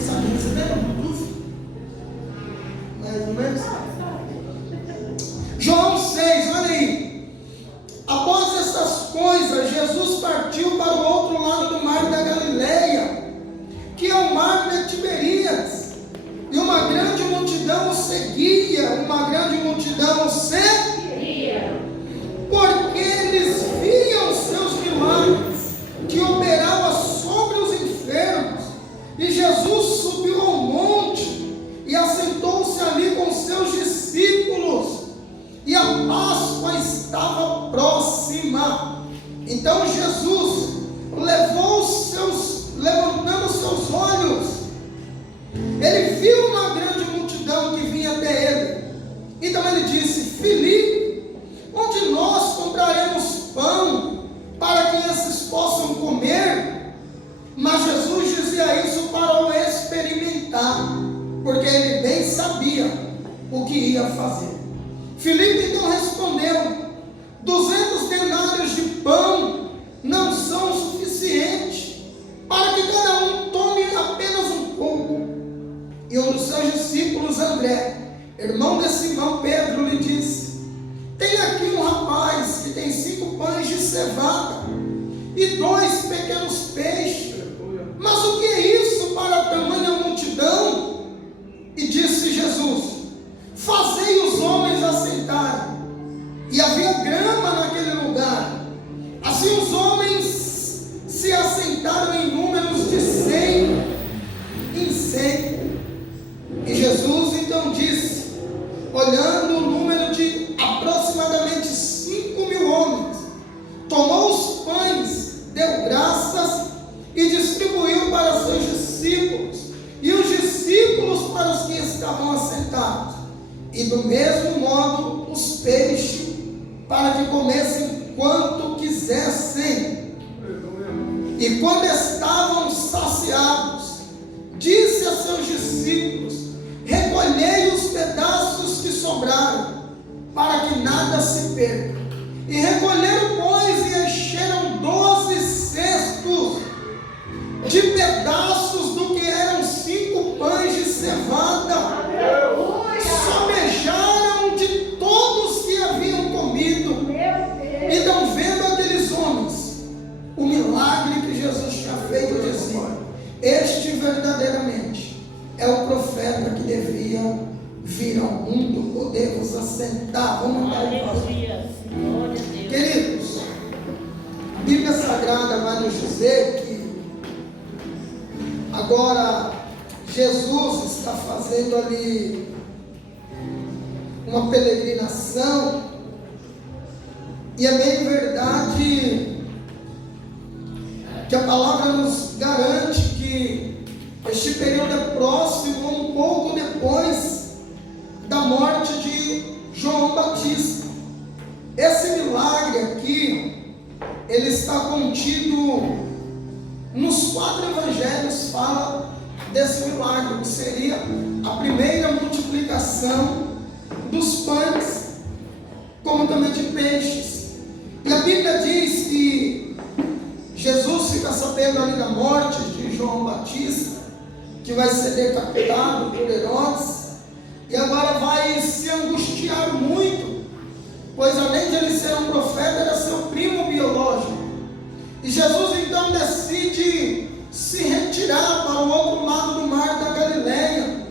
mensagem, recebendo no Bluetooth? Mais ou menos. João 6, olha aí. Após essas coisas, Jesus partiu para o outro lado do mar da Galileia, que é o mar de Tiberíades. E uma grande multidão o seguia, porque eles viam seus milagres, que operava sobre os enfermos. E Jesus subiu ao monte e assentou-se ali com seus discípulos, e a Páscoa estava próxima. Então Jesus levantando seus olhos, ele viu uma grande multidão que vinha até ele. Então ele disse: Filipe, onde nós compraremos pão para que esses possam comer? Mas Jesus dizia isso para o experimentar, porque ele bem sabia o que ia fazer. Filipe então respondeu: 200 denários de pão não são suficientes para que cada um tome apenas um pouco. E um dos seus discípulos, André, irmão de Simão Pedro, lhe disse: tem aqui um rapaz que tem 5 pães de cevada e 2 pequenos peixes, mas o que é isso para tamanha multidão? E disse Jesus: fazei os homens assentarem. E havia grama naquele lugar. Assim os homens se assentaram em números de 100 em 100. E Jesus então disse, olhando o número de aproximadamente 5.000 homens, tomou os pães, deu graças e distribuiu para seus discípulos, e os discípulos para os que estavam assentados, e do mesmo modo os peixes, para que comessem quanto quisessem. E quando estavam saciados, disse a seus discípulos: recolhei os pedaços que sobraram, para que nada se perca. E recolheram, pois, e encheram 12 cestos de pedaços do que eram 5 pães de cevada. Sobejaram de todos que haviam comido. Então, vendo aqueles homens o milagre que Jesus tinha feito, diziam: este verdadeiramente é o profeta que devia vir ao mundo. Podemos assentar. Vamos dar em paz. Queridos, a Bíblia Sagrada vai nos dizer que agora Jesus está fazendo ali uma peregrinação, e é bem verdade que a palavra nos garante que este período é próximo, um pouco depois da morte de João Batista. Esse milagre aqui, ele está contido nos 4 evangelhos, fala desse milagre, que seria a primeira multiplicação dos pães, como também de peixes. E a Bíblia diz que Jesus fica sabendo ali da morte de João Batista, que vai ser decapitado por Herodes, e agora vai se angustiar muito, pois além de ele ser um profeta, era seu primo biológico. E Jesus então decide se retirar para o outro lado do mar da Galileia,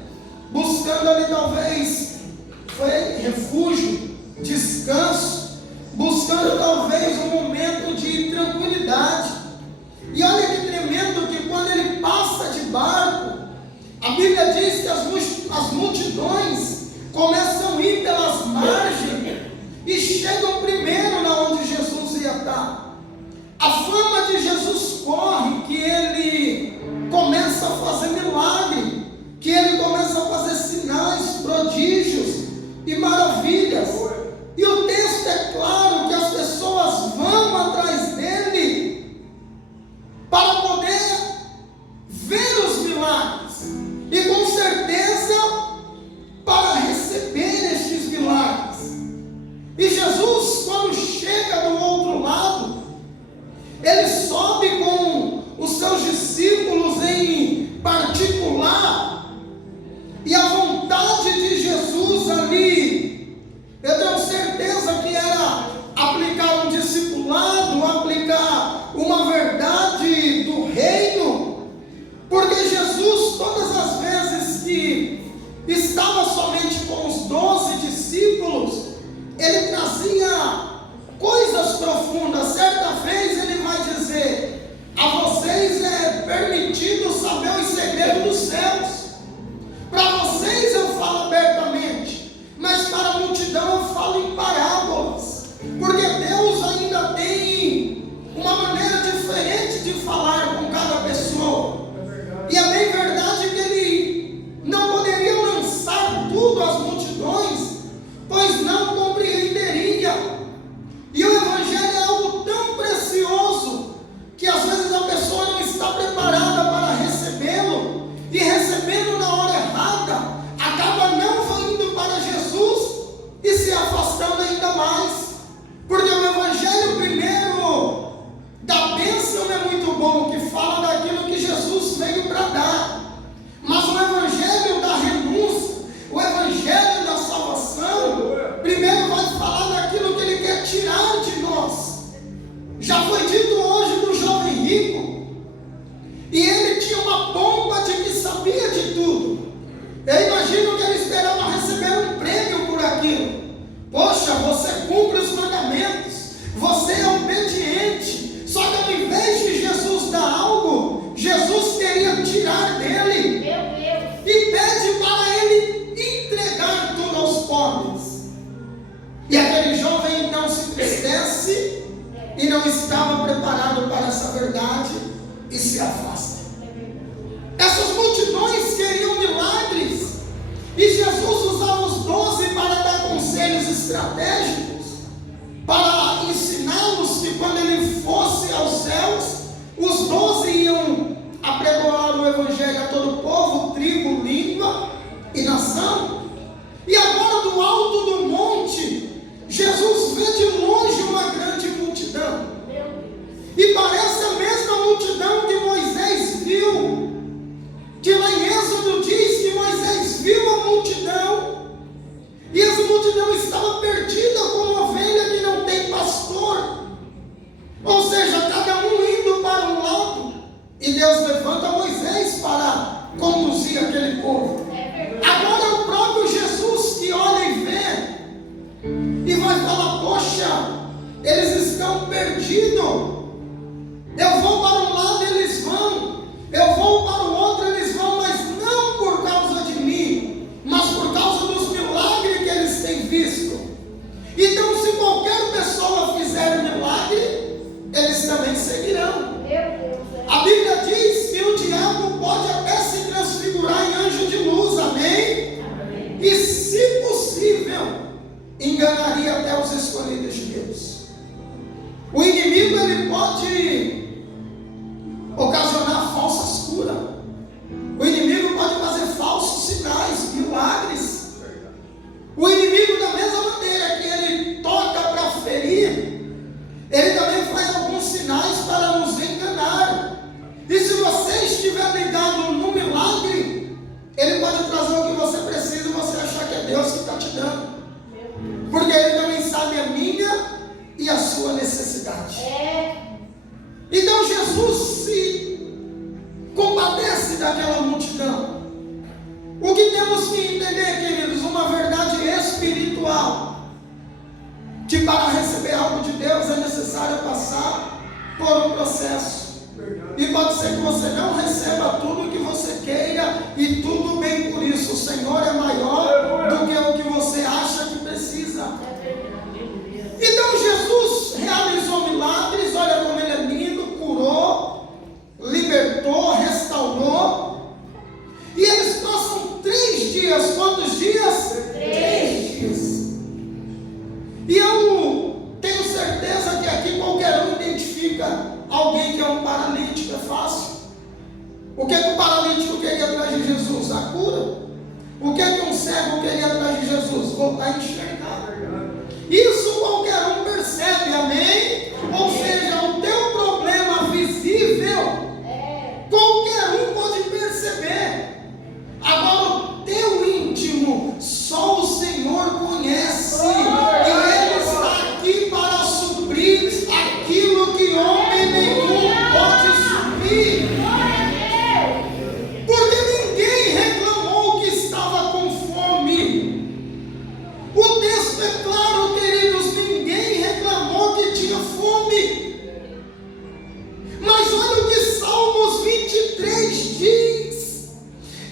buscando ali talvez refúgio, descanso, buscando talvez um momento de tranquilidade. E olha que tremendo que quando ele passa de barco, a Bíblia diz que as multidões começam a ir pelas margens e chegam primeiro na onde Jesus ia estar. A fama de Jesus corre, que ele começa a fazer milagre, que ele começa a fazer sinais, prodígios e maravilhas. E o texto é claro que as pessoas vão atrás dele para poder ver os milagres, e com certeza para receber estes milagres. E Jesus, quando chega do outro lado, ele sobe com os seus discípulos em particular Já foi dito hoje do jovem rico, e ele tinha uma pompa de que sabia de tudo. Eu imagino que ele esperava receber um prêmio por aquilo. Poxa, você cumpre os mandamentos, você é obediente. Só que ao invés de Jesus dar algo, Jesus queria tirar dele. E pede para ele entregar tudo aos pobres. E aquele jovem então se entristece e não estava preparado para essa verdade e se afasta. Essas multidões queriam milagres, e Jesus usava os 12 para dar conselhos estratégicos, para ensiná-los que quando ele fosse aos céus, os 12 iam apregoar o evangelho a todo o povo, tribo, língua e nação. E agora do alto do monte, Jesus vê de longe uma grande multidão, e parece a mesma multidão que Moisés viu, que lá em Êxodo diz que Moisés viu a multidão, e essa multidão estava perdida como ovelha que não tem pastor, ou seja, cada um indo para um lado, e Deus levanta Moisés para conduzir aquele povo. Agora é o próprio Jesus que olha e vê, e vai falar: poxa, eles estão perdidos. Eu vou para um lado, eles vão. Eu vou para o outro, eles vão. Mas não por causa de mim, mas por causa dos milagres que eles têm visto. Então, se qualquer pessoa fizer milagre, eles também seguirão. A Bíblia diz que o diabo pode até se transfigurar em anjo de luz, amém? E se possível, enganaria até os escolhidos de Deus. O inimigo, ele pode ocasionar falsas curas. O inimigo pode fazer falsos sinais, milagres. O inimigo, da mesma maneira que ele toca para ferir, ele também faz alguns sinais para nos enganar. E se você estiver ligado no milagre, ele pode trazer o que você precisa e você achar que é Deus que está te dando. Porque ele também sabe a minha e a sua necessidade. Então Jesus se compadece daquela multidão. O que temos que entender, queridos? Uma verdade espiritual, que para receber algo de Deus é necessário passar por um processo. E pode ser que você não receba tudo o que você queira, e tudo bem por isso. O Senhor é maior do que o que você acha que precisa. Então Jesus realizou milagres. Olha como ele é lindo, curou, libertou, restaurou. E eles passam 3 dias. Quantos dias? 3 dias. E eu tenho certeza que aqui qualquer um identifica alguém que é um paralítico. É fácil. O que o paralítico queria atrás de Jesus? A cura. O que um cego queria atrás de Jesus? Voltar a enxergar. Isso qualquer um percebe, amém? Ou seja, o teu problema visível, qualquer um pode perceber. Agora o teu íntimo, só o Senhor conhece. E Ele está aqui para suprir aquilo que homem nenhum pode suprir. Porque ninguém reclamou que estava com fome. O texto é claro, queridos, ninguém reclamou que tinha fome. Mas olha o que Salmos 23 diz: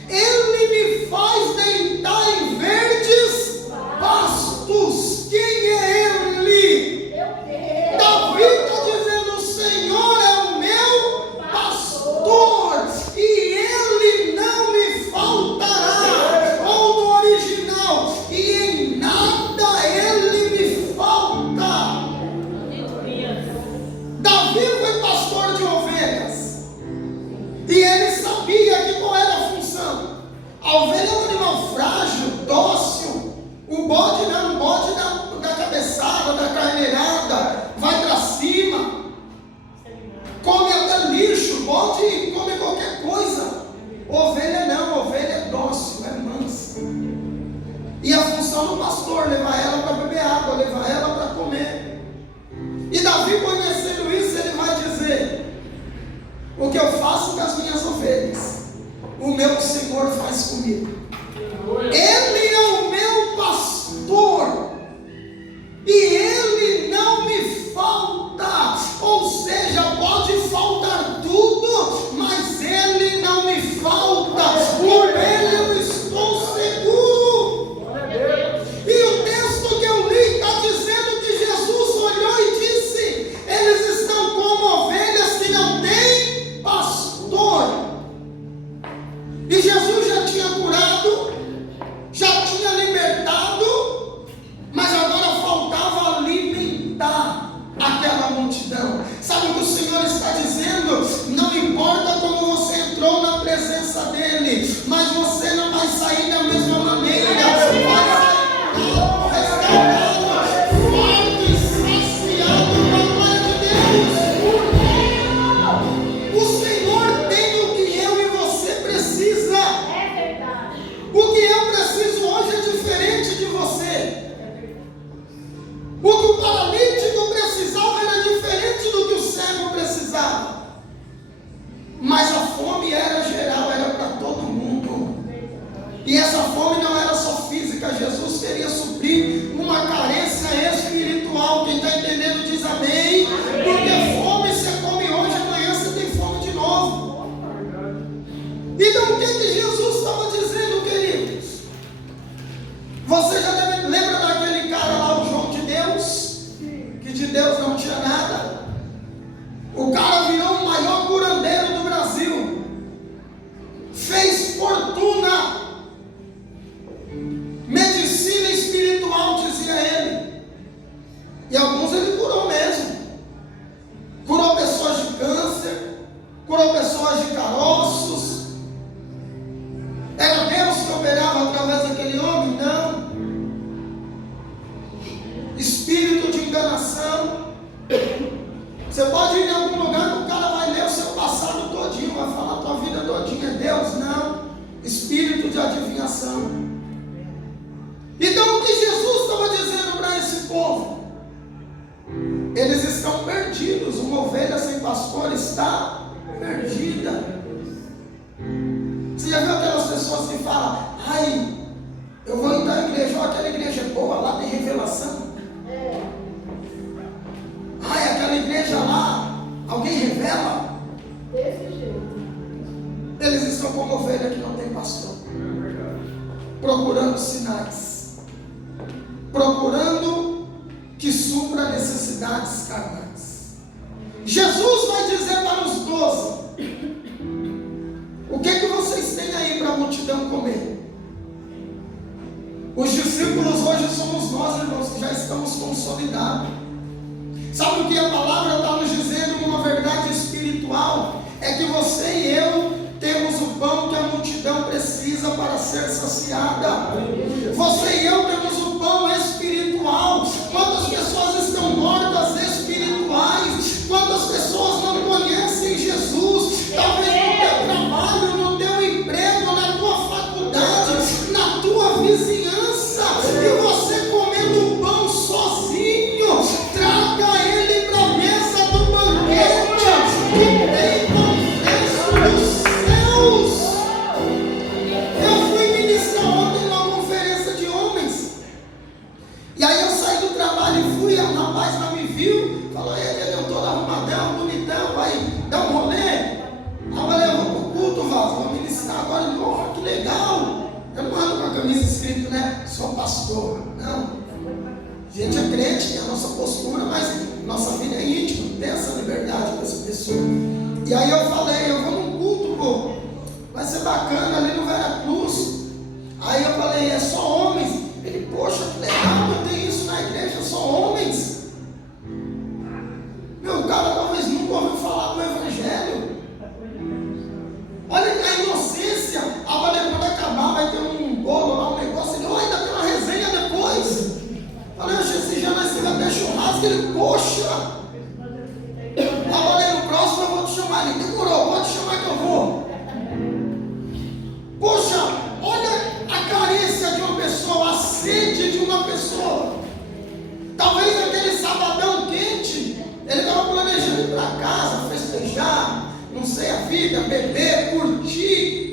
Ele me faz deitar em verdes pastos. Quem é Ele? Davi está dizendo: o Senhor é o meu pastor, e Ele não me faltará. Ou no original: e em nada Ele me falta. Davi foi pastor de ovelhas, e ele sabia que qual era a função. A ovelha é um animal frágil, dócil. O bode não, o bode da cabeçada, da carneirada, vai para cima, come até lixo. Bode come qualquer coisa. Ovelha não, ovelha é dócil, é mansa. E a função do pastor, levar ela para beber água, levar ela para comer. E Davi, conhecendo isso, de Deus não tinha nada. O cara virou o maior curandeiro do Brasil. Fez fortuna. Medicina espiritual, dizia ele. E alguns ele curou mesmo. Curou pessoas de câncer, curou pessoas de caroços. Era Deus que operava através daquele homem? Não. Espírito de enganação. Você pode ir em algum lugar que o cara vai ler o seu passado todinho, vai falar a tua vida todinha. É Deus? Não. Espírito de adivinhação. Então o que Jesus estava dizendo para esse povo? Eles estão perdidos. Uma ovelha sem pastor está perdida. Você já viu aquelas pessoas que falam: ai, eu vou entrar na igreja, olha, aquela igreja é boa, lá tem revelação. Ai, aquela igreja lá, alguém revela? Desse jeito. Eles estão como ovelha que não tem pastor, procurando sinais, procurando que supra necessidades carnais. Jesus vai dizer para os 12: o que é que vocês têm aí para a multidão comer? Os discípulos hoje somos nós, irmãos, que já estamos consolidados. Sabe o que a palavra está nos dizendo? Uma verdade espiritual é que você e eu temos o pão que a multidão precisa para ser saciada. Você e eu temos o pão espiritual. Quantas pessoas estão mortas espirituais? Quantas pessoas não conhecem Jesus? Talvez no teu trabalho, no teu emprego, na tua faculdade, na tua vizinhança, e você comendo o pão sozinho. Traga ele para a mesa do banquete, que tem pão fresco dos céus. Eu fui ministrar ontem numa conferência de homens, e aí eu saí do trabalho e fui, um rapaz lá me viu, falou: ele é todo arrumadão, bonitão, vai dar um rolê. Aí eu falei: eu vou pro culto, Vaso, vou ministrar agora. Ele: oh, que legal. Eu não ando com a camisa escrito, né, sou pastor, não. A gente é crente, tem a nossa postura, mas nossa vida é íntima, tem essa liberdade com essa pessoa. E aí eu falei: eu vou num culto, pô, vai ser bacana ali no Veracruz. Aí eu falei: é só homens? Ele: poxa, que legal, não tem isso na igreja, só homens. Meu, o cara talvez nunca ouviu falar do evangelho. Olha a inocência. Ah, quando acabar vai ter um bolo lá, um negócio. Ele: oh, ainda tem uma resenha depois. Falei: esse já nós teve até churrasco. Ele: poxa. Falei: no próximo eu vou te chamar. Ele: demorou, pode chamar que eu vou. Poxa, olha a carência de uma pessoa, a sede de uma pessoa. Talvez aquele sabadão quente, ele estava planejando ir para casa, festejar, não sei a vida, beber, curtir.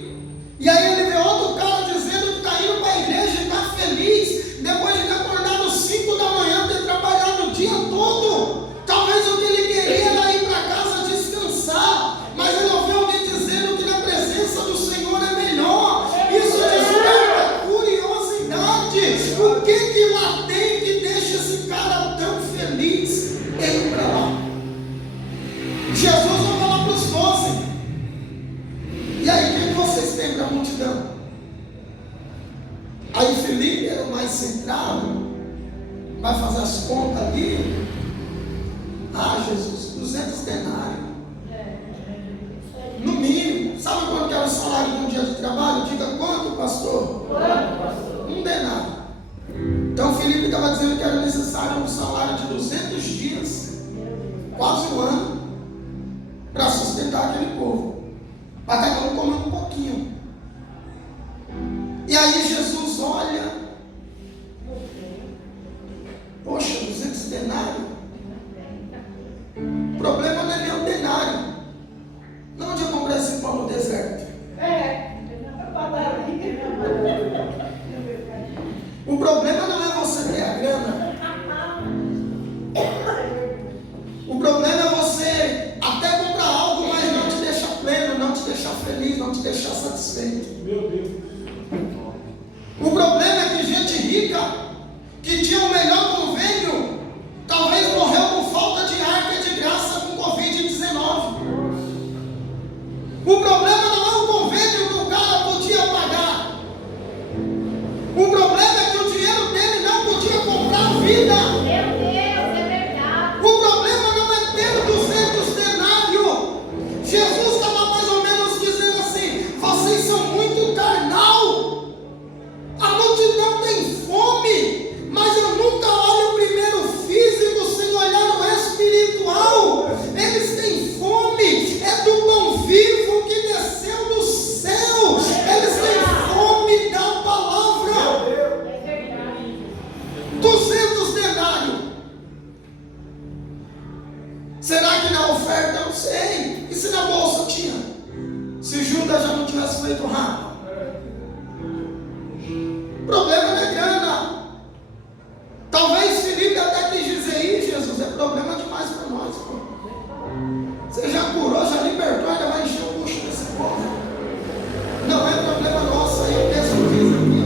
E aí ele vê outro cara dizendo que está indo para a igreja e está feliz, depois de ter acordado 5 da manhã, ter trabalhado o dia todo. Talvez o que ele queria era ir para casa descansar, mas ele ouviu alguém dizendo que na presença do Senhor é melhor. Isso desperta curiosidade. O que lá tem que deixa esse cara tão feliz em ir para lá? Jesus vai falar para os 12: e aí, o que vocês têm para a multidão? Aí Felipe era o mais centrado, vai fazer as contas ali. Ah, Jesus, 200 denários. No mínimo. Sabe quanto que era o salário de um dia de trabalho? Diga quanto, pastor? Quanto, pastor? 1 denário. Então Felipe estava dizendo que era necessário um salário de 200 dias, quase um ano, para sustentar aquele povo, para cada um comer um pouquinho. E aí Jesus olha: poxa, 200 denários. O problema não é nem o denário. Não, onde eu comprei esse pão no deserto? O problema não é você ter a grana. O problema é você até comprar algo, mas não te deixar pleno, não te deixar feliz, não te deixar satisfeito. Meu Deus. O problema é que gente rica, que tinha o melhor convênio, talvez morreu com Será que na oferta? Eu não sei. E se na bolsa tinha? Se Judas já não tivesse feito rápido? O problema não é grana. Talvez Felipe até quis dizer: "Ih, Jesus, é problema demais para nós, pô. Você já curou, já libertou, ainda vai encher o bucho desse povo. Não é problema nosso." Aí o texto diz aqui,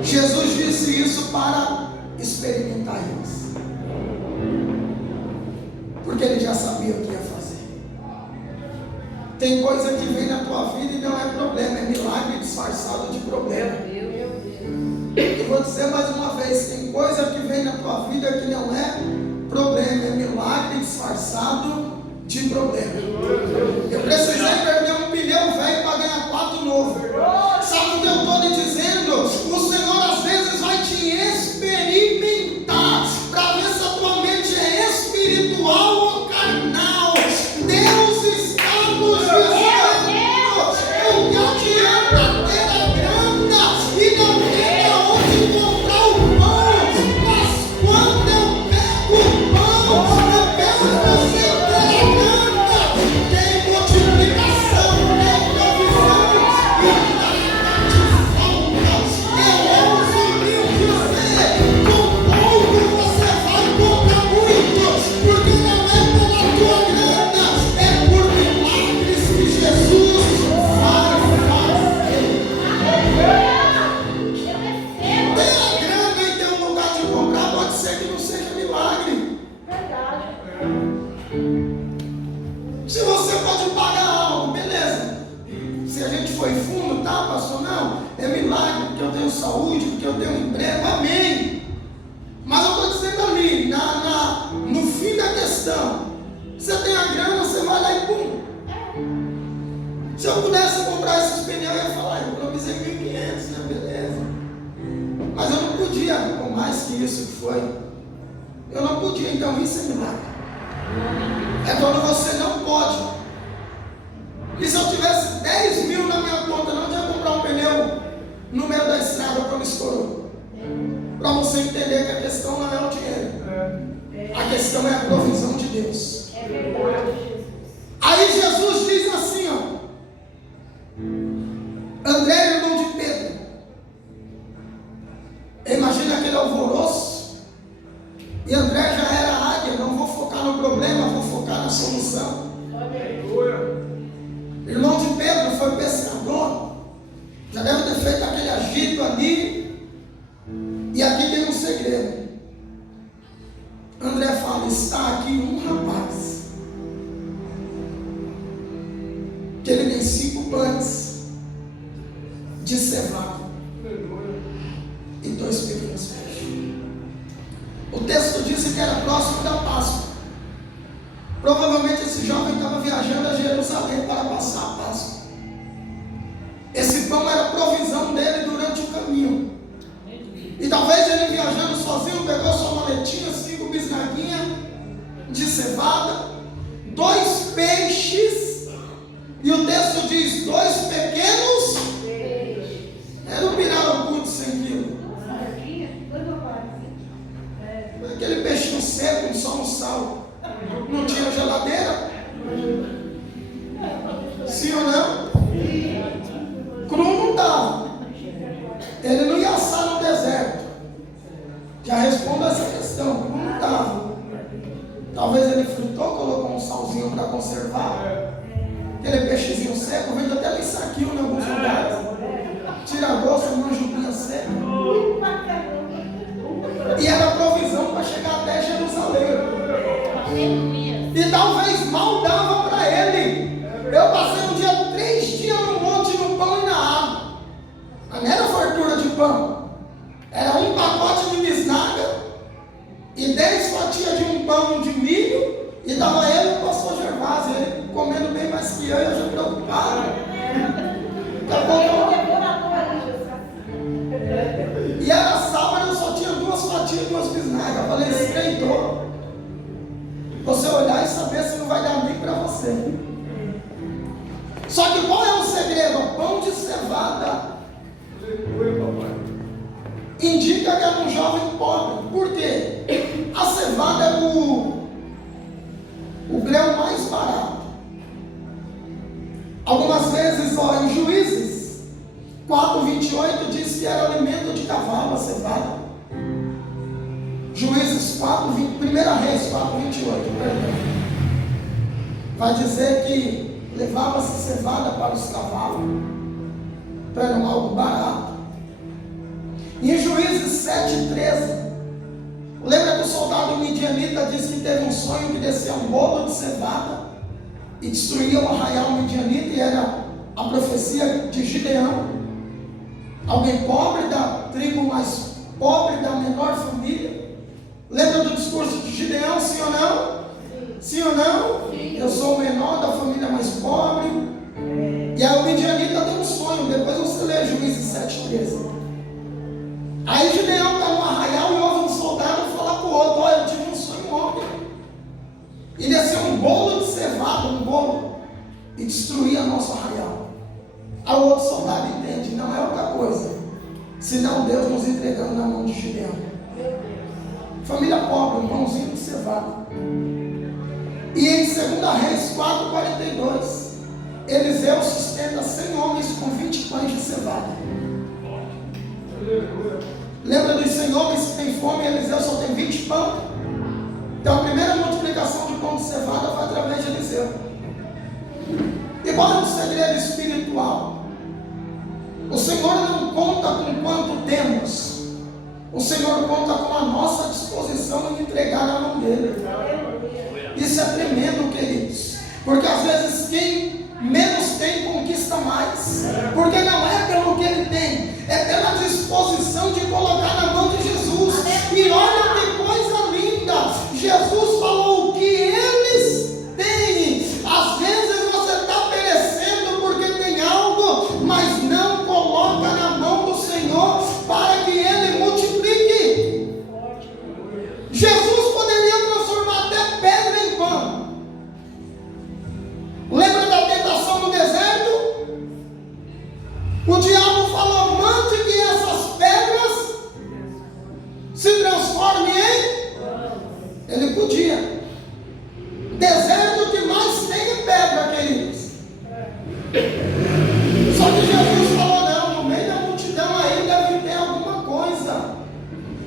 ó. Jesus disse isso para experimentar eles, porque ele já sabia o que ia fazer. Tem coisa que vem na tua vida e não é problema, é milagre disfarçado de problema. Eu vou dizer mais uma vez: tem coisa que vem na tua vida que não é problema, é milagre disfarçado de problema. Eu precisei perder um pneu velho para ganhar 4 novos. Sabe o que eu estou lhe dizendo? O Senhor às vezes vai te experimentar para ver se a tua mente é espiritual ou carnal. Deus está nos dizendo: o que adianta ter a grana e não ter aonde comprar o pão? Mas quando eu pego o pão, eu peço você ter a grana. Tem multiplicação, tem provisão e nada te falta. Eu ouso lhe dizer: com pouco você vai comprar muito, porque não é pela tua grana, é por milagres que Jesus vai fazer. Ter a grana e ter um lugar de comprar pode ser que não seja milagre. Se você pode pagar algo, beleza. Se a gente foi fundo, tá, pastor? Não, é milagre porque eu tenho saúde, porque eu tenho um emprego, amém. Mas eu estou dizendo ali, no fim da questão, você tem a grana, você vai lá e pum. Se eu pudesse comprar esses pneus, eu ia falar: eu economizei 1.500, né? Beleza. Mas eu não podia, por mais que isso que foi, eu não podia, então isso é milagre. É quando você não pode. E se eu tivesse 10 mil na minha conta, não tinha comprar um pneu no meio da estrada quando estourou. Para você entender que a questão não é o dinheiro, a questão é a provisão de Deus. É verdade, Jesus. Aí Jesus diz assim, ó: André, irmão de Pedro. Imagina aquele alvoroço. E André já era águia. Não vou focar no problema, vou focar na solução. Irmão de Pedro foi pescador. Já deve ter feito aquele agito ali. E aqui tem um segredo. André fala: está aqui um rapaz que ele tem 5 pães de cevada e 2 pequenos peixes. O texto disse que era próximo da Páscoa. Provavelmente esse jovem estava viajando a Jerusalém para passar a Páscoa. Esse pão era provisão dele durante o caminho. E talvez ele viajando sozinho pegou sua maletinha, 5 bisnaguinhas de cevada, 2 peixes, e o texto diz 2 pequenos. Era um pirarucu de 100 quilos. Aquele peixinho seco, só no sal. Não tinha geladeira? Sim ou não? Cru não dava. Ele não ia assar no deserto. Já respondo essa questão. Cru não dava. Talvez ele fritou, colocou um salzinho para conservar. Aquele peixezinho seco, vende até lá em saquinho em alguns lugares. Tira a gosto, uma jubinha seca. E era provisão para chegar até Jerusalém. E talvez mal dava para ele. Eu passei um dia, 3 dias no monte, no pão e na água. Mas não era fartura de pão. Era um pacote de bisnaga e 10 fatias de um pão de milho. E estava ele e o pastor Gervásio, ele comendo bem mais que eu já preocupado. E era sábado, eu só tinha 2 fatias e 2 bisnagas. Eu falei: estreitou. Você olhar e saber se não vai dar nem para você. Só que qual é o segredo? Pão de cevada indica que era um jovem pobre. Por quê? vezes, ó, em Juízes 4:28 diz que era alimento de cavalo a cevada. Juízes 4:20, 1 Reis 4:28, perdão. Vai dizer que levava-se cevada para os cavalos. Então era algo barato. E em Juízes 7:13, lembra que o soldado midianita disse que teve um sonho que descia um bolo de cevada e destruía o arraial midianita, e era a profecia de Gideão, alguém pobre, da tribo mais pobre, da menor família. Lembra do discurso de Gideão, sim ou não? Sim ou não? Sim. Eu sou o menor da família mais pobre. E aí o midianita deu um sonho, depois você lê Juízes 7:13. Aí Gideão está no arraial e ouve um soldado falar para o outro: olha, eu tive um sonho ontem. E desceu um bolo de cevada, um bolo, e destruía nosso arraial. Aí o outro soldado entende: não é outra coisa, senão Deus nos entregando na mão de Gideão. Família pobre, um pãozinho de cevada. E em 2 Reis 4:42, Eliseu sustenta 100 homens com 20 pães de cevada. Lembra dos 100 homens que têm fome e Eliseu só tem 20 pães? Então a primeira multiplicação de pão de cevada foi através de Eliseu. E qual é o segredo espiritual? O Senhor não conta com quanto temos, o Senhor conta com a nossa disposição em entregar na mão dele. Isso é tremendo, queridos, porque às vezes quem menos tem conquista mais, porque não é pelo que ele tem, é pela disposição de colocar na mão de Jesus. E olha que coisa linda, Jesus falou: o que eles têm. Às vezes você está perecendo porque tem algo, mas não coloca na mão do Senhor para que ele multiplique. Jesus poderia transformar até pedra em pão. Lembra da tentação no deserto? O diabo falou: mande que essas pedras se transformem em... Ele podia. Deserto que mais tem é pedra, queridos. Só que Jesus falou: não, no meio da multidão aí deve ter alguma coisa.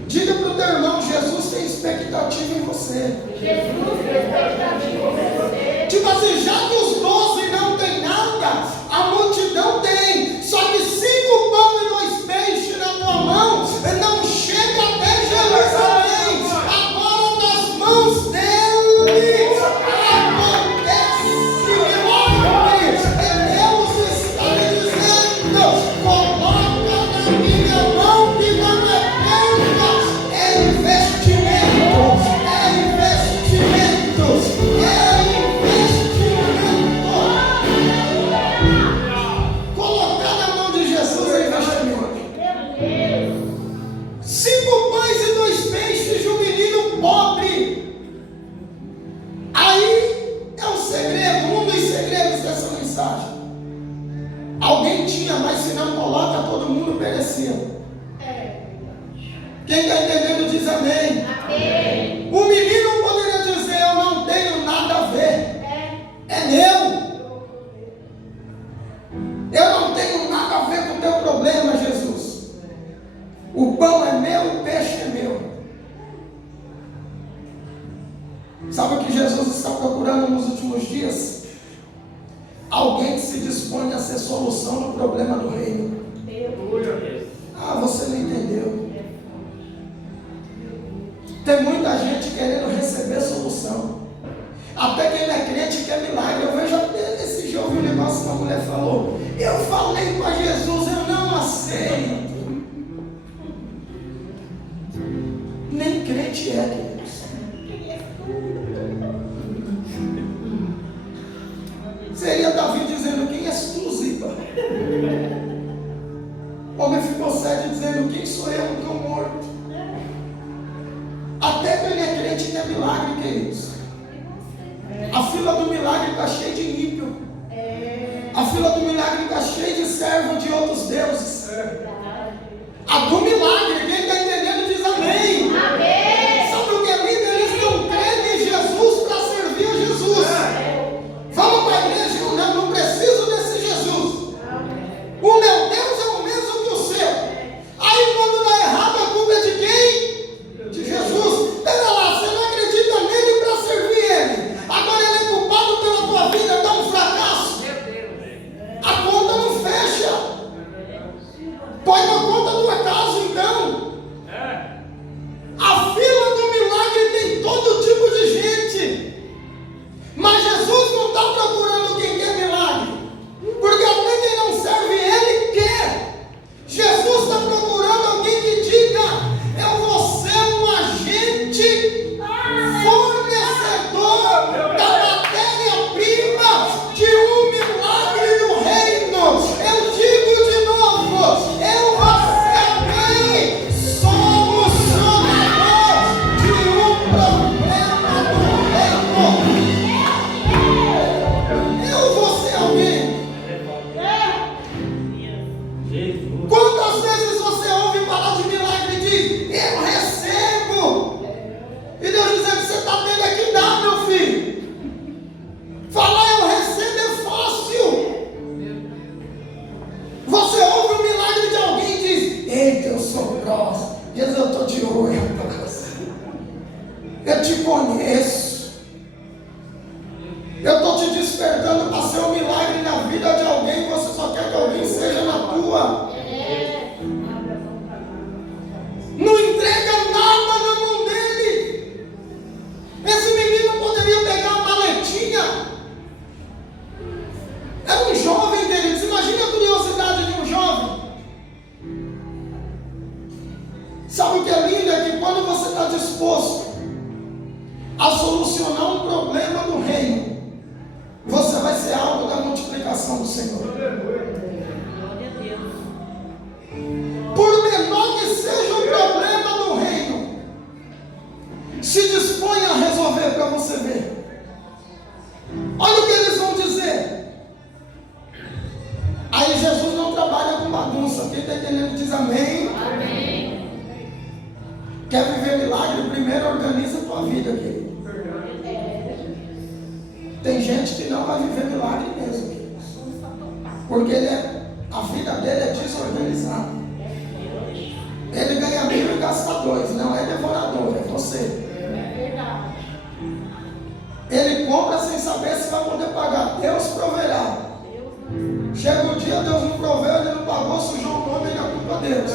Diga para o teu irmão: Jesus tem expectativa em você. Jesus tem expectativa em você. Tipo assim, já que os 12 não tem nada, a multidão tem. Só que 5 pão e 2 peixes na tua mão não chega até Jerusalém. Agora nas mãos dele acontece milagre. Deus está dizendo: coloca na minha mão que não é perda, é investimento, é investimento, é investimento. Colocar na mão de Jesus é investimento. 5 pães e 2 peixes de um menino pobre. Aí é o segredo, um dos segredos dessa mensagem. Alguém tinha, mas se não coloca, todo mundo perecia. Quem está entendendo diz amém. Amém. O menino poderia dizer: eu não tenho nada a ver, é meu. Eu não tenho nada a ver com o teu problema, Jesus. O pão é meu, o peixe é meu. Sabe o que Jesus está procurando nos últimos dias? Alguém que se dispõe a ser solução do problema do reino. Ah, você não entendeu. Tem muita gente querendo receber solução. Até quem não é crente quer milagre. Eu vejo até esse dia, eu ouvi um negócio que uma mulher falou: eu falei com Jesus, eu não aceito. Nem crente é, queridos. Seria Davi dizendo: quem és tu, Ziba? O homem ficou sério dizendo: quem sou eu, que estou morto? Até quem é crente quer milagre, queridos. A fila do milagre está cheia de ímpio. A fila do milagre está cheia de servo de outros deuses. A do milagre, quem está entendendo diz amém. Amém. Sabe o que é lindo? Eles não creem em Jesus para servir a Jesus. Vamos para a igreja? Não, não preciso desse Jesus. conheço. Eu estou te despertando para ser um milagre na vida de alguém. Você só quer que alguém seja na tua. Não entrega nada na mão dele. Esse menino poderia pegar a maletinha. Era um jovem, queridos. Imagina a curiosidade de um jovem. Sabe o que é lindo? É que quando você está disposto a solucionar um problema no reino, você vai ser alvo da multiplicação do Senhor. Por menor que seja o problema do reino, se dispõe a resolver para você ver. Olha o que eles vão dizer. Aí Jesus não trabalha com bagunça. Quem está entendendo diz amém. Amém. Quer viver milagre? Primeiro organiza a tua vida, querido. Tem gente que não vai viver milagre mesmo, querido. Porque a vida dele é desorganizada. Ele ganha 1.000 e gasta 2. Não é devorador, é você. Ele compra sem saber se vai poder pagar. Deus proverá. Chega o dia, Deus não proveu, ele não pagou, sujou o nome e a culpa é Deus.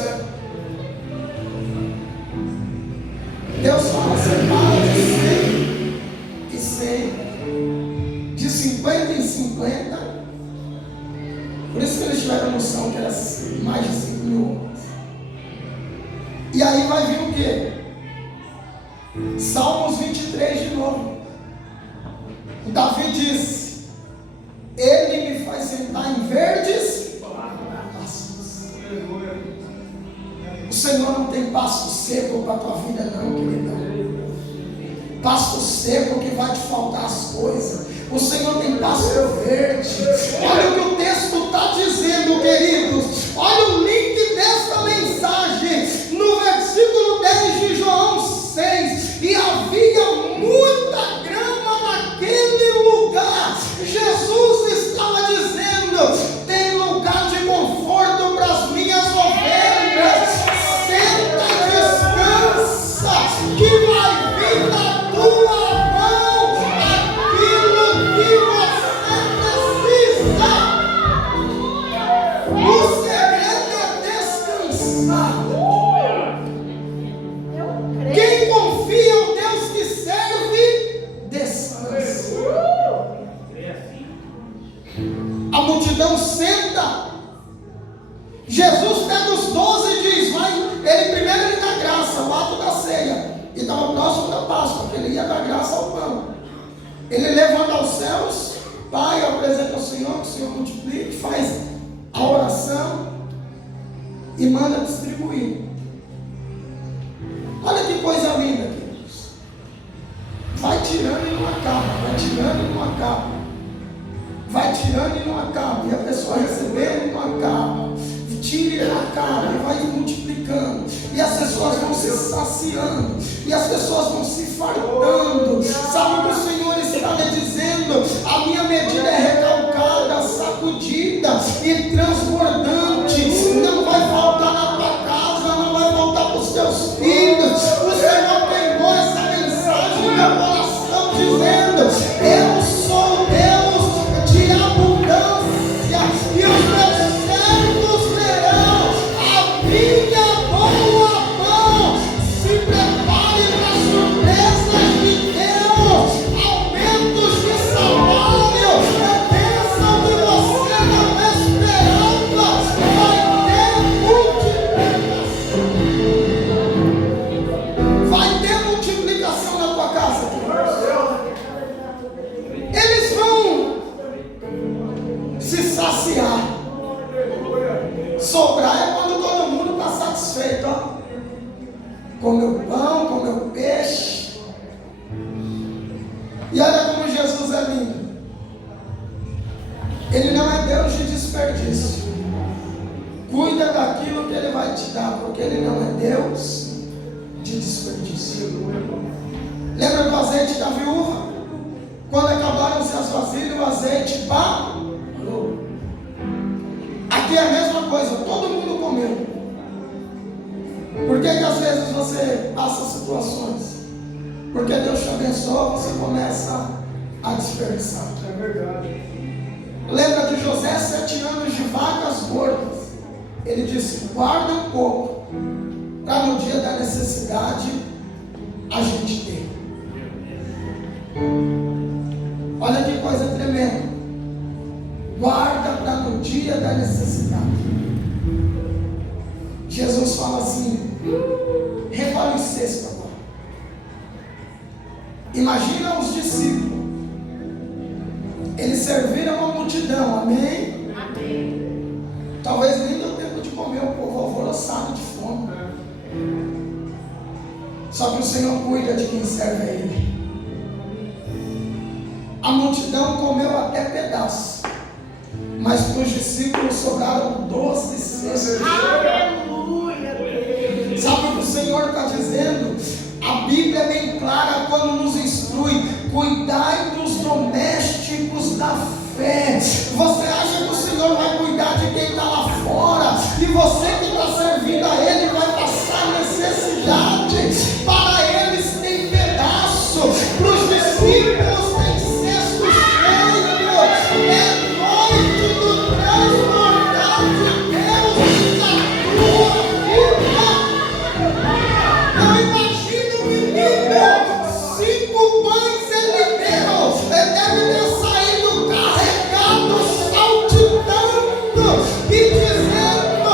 Deus fala, separa de 100 e 100, de 50 em 50. Por isso que eles tiveram noção que era mais de 5.000 homens. E aí vai vir o quê? Salmos 23 de novo. Davi diz: Ele me faz sentar em verdes pastos. O Senhor não tem pasto seco para a tua vida, não, queridão. Pasto seco que vai te faltar as coisas. O Senhor tem pasto verde. Olha o que o texto está dizendo, queridos. Olha o link desta mensagem no versículo 10 de João 6. E havia muita grama naquele lugar. Jesus estava dizendo: tem lugar de conforto para as minhas ovelhas. Senta, descansa, que vai vir da tua mão aquilo que você precisa. O segredo é descansar. Quem confia no Deus que serve, descansa. A multidão senta. Jesus pega os 12 e diz: vai. Primeiro ele dá graça, o ato da ceia. E estava próximo da Páscoa, porque ele ia dar graça ao pão. Ele levanta aos céus, Pai, apresenta ao Senhor, que o Senhor multiplique, faz a oração e manda distribuir. Olha que coisa linda, queridos. Vai tirando e não acaba, vai tirando e não acaba. Vai tirando e não acaba. E a pessoa recebendo e não acaba. Tira e não acaba. E vai multiplicando. E as pessoas vão se saciando. E as pessoas vão se fartando. Sabe o que o Senhor está lhe dizendo? A minha medida é recalcada, sacudida e transbordante. Não vai faltar na tua casa, não vai faltar para os teus filhos. O Senhor queimou essa mensagem no meu coração, dizendo: eu sou Deus de abundância, e os meus servos verão a minha boa mão. Se prepare para surpresas de Deus, aumentos de salário, bênção que você não esperava. Vai ter multiplicação na tua casa. Eles vão se saciar. Sobrar é quando todo mundo está satisfeito, ó. Comeu pão, comeu peixe. E olha como Jesus é lindo. Ele não é Deus de desperdício. Cuida daquilo que Ele vai te dar, porque Ele não é Deus de desperdício. Lembra do azeite da viúva? Quando acabaram-se as vasilhas, o azeite parou. Aqui é a mesma coisa, todo mundo comeu. Por que às vezes você passa situações? Porque Deus te abençoa, você começa a desperdiçar. É verdade. Lembra de José, 7 anos de vacas gordas. Ele disse: guarda um pouco, para no dia da necessidade a gente ter. Olha que coisa tremenda. Guarda para no dia da necessidade. Jesus fala assim: recolhe o cesto agora. Imagina os discípulos. Eles serviram uma multidão, amém? Amém. Talvez nem deu tempo de comer, o povo alvoroçado de fome. Só que o Senhor cuida de quem serve a Ele. A multidão comeu até pedaços, mas para os discípulos sobraram 12 cestos. Aleluia, Deus. Sabe o que o Senhor está dizendo? A Bíblia é bem clara quando nos instrui: cuidai dos domésticos da fé. Você acha que o Senhor vai cuidar de quem está lá fora? E você que está servindo a Ele vai passar necessidade? Para eles tem pedaço, para os discípulos tem cesto cheio. É noite do transbordar de Deus na tua vida. Eu imagino o menino, 5 pães ele deu, deve ter saído carregado, saltitando e dizendo: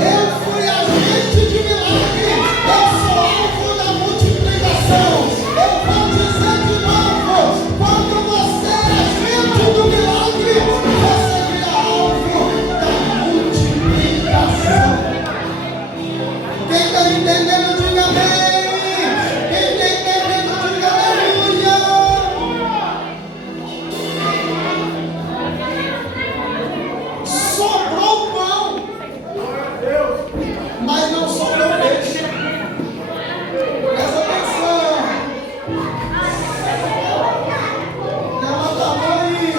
eu fui agente de milagre, eu sou alvo da multiplicação. Eu vou dizer de novo: quando você é agente do milagre, você vira alvo da multiplicação. Quem está entendendo, diga amém. Quem está entendendo, diga aleluia. Sobrou pão, mas não sobrou peixe. Presta atenção. Levanta a mão aí.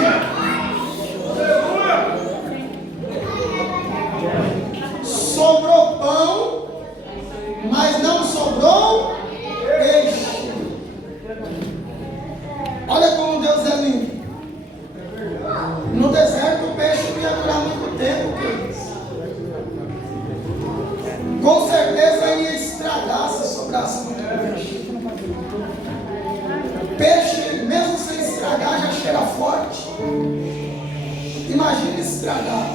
Sobrou pão, mas não sobrou peixe. Olha como Deus é lindo. No deserto o peixe não ia durar muito tempo, queridos. Com certeza ia estragar se sobrasse muito peixe. Peixe, mesmo sem estragar, já cheira forte. Imagina estragar.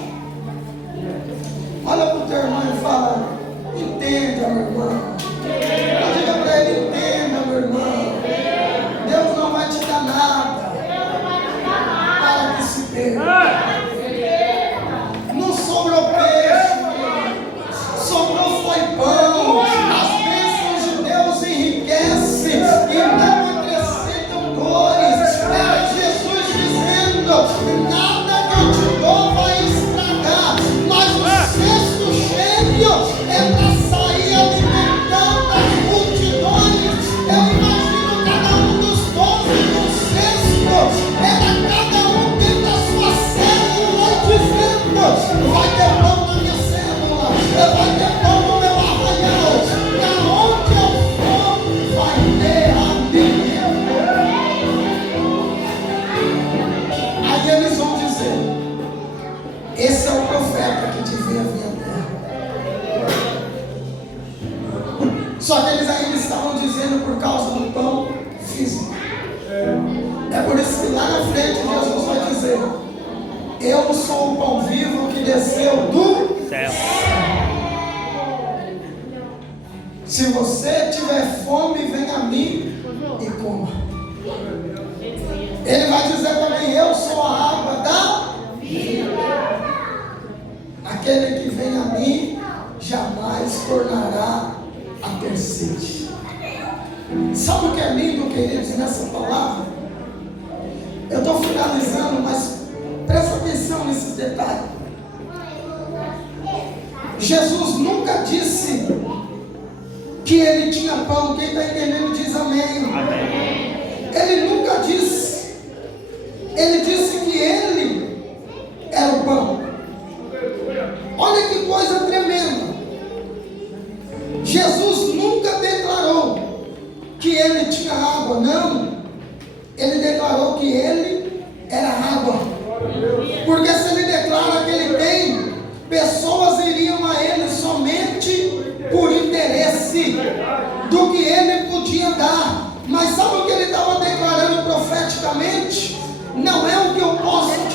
Olha para o teu irmão e fala: entenda, meu irmão. Diga para ele: entenda, meu irmão. Deus não vai te dar nada para que se perca. Não sobrou peixe, sobrou foi pão. As bênçãos de Deus enriquecem e não acrescentam dores. Era Jesus dizendo: nada que eu te dou vai estragar, mas o cesto cheio é para sair alimentando as multidões. Eu imagino cada um dos 12 com cesto. Era cada um dentro da sua célula dizendo: vai ter pão na minha célula, vai ter pão no meu arraial, para onde eu for vai ter alimento. Aí eles vão dizer: esse é o profeta que devia vir à terra. Só que eles ainda estavam dizendo por causa do pão físico. É por isso que lá na frente Jesus vai dizer: eu sou o pão vivo que desceu do Céu. Se você tiver fome, vem a mim e coma. Ele vai dizer também: eu sou a água da vida. Aquele que vem a mim jamais tornará a ter sede. Sabe o que é lindo, queridos, nessa palavra? Eu estou finalizando, mas presta atenção nesses detalhes. Jesus nunca disse que ele tinha pão. Quem está entendendo diz amém. Amém. Ele nunca disse. Ele disse que ele era o pão. Olha que coisa tremenda. Jesus nunca declarou que ele tinha água. água, não. Ele declarou que ele era água. Porque se ele declara que ele tem, pessoas iriam a ele somente por interesse do que ele podia dar. Mas sabe o que ele estava declarando profeticamente? Não é o que eu posso